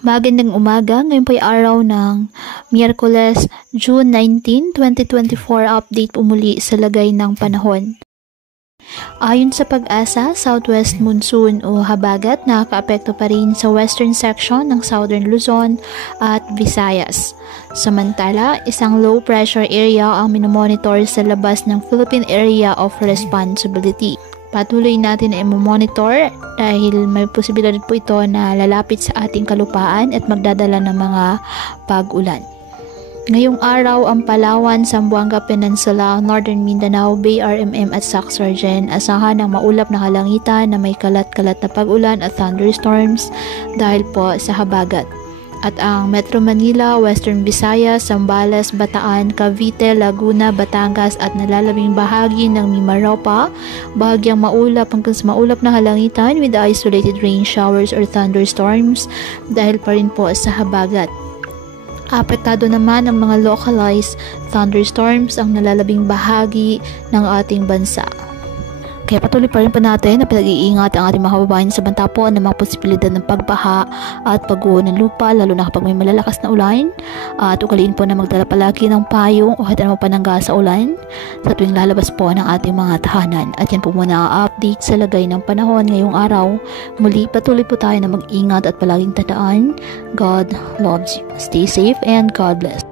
Magandang umaga, ngayon po ay araw ng Miyerkules, June 19, 2024, update po muli sa lagay ng panahon. Ayon sa Pag-asa, southwest monsoon o habagat nakakaapekto pa rin sa western section ng southern Luzon at Visayas. Samantala, isang low pressure area ang minomonitor sa labas ng Philippine Area of Responsibility. Patuloy natin na i-monitor dahil may posibilidad po ito na lalapit sa ating kalupaan at magdadala ng mga pag-ulan. Ngayong araw, ang Palawan, Zamboanga Peninsula, Northern Mindanao, Bay RMM at Sac-Sargen asahan ng maulap na kalangitan na may kalat-kalat na pag-ulan at thunderstorms dahil po sa habagat. At ang Metro Manila, Western Visayas, Zambales, Bataan, Cavite, Laguna, Batangas at nalalabing bahagi ng Mimaropa, bahagyang maulap hanggang sa maulap na halangitan with isolated rain showers or thunderstorms dahil pa rin po sa habagat. Apektado naman ang mga localized thunderstorms ang nalalabing bahagi ng ating bansa. Kaya patuloy pa rin po natin na pinag-iingat ang ating mga kababayan sa banta po ng mga posibilidad ng pagbaha at pagguho ng lupa, lalo na kapag may malalakas na ulan. At ugaliin po na magdala palagi ng payong o kahit anong panangga sa ulan sa tuwing lalabas po ng ating mga tahanan. At yan po muna ang update sa lagay ng panahon ngayong araw. Muli patuloy po tayo na mag-ingat at palaging tandaan, God loves you. Stay safe and God bless.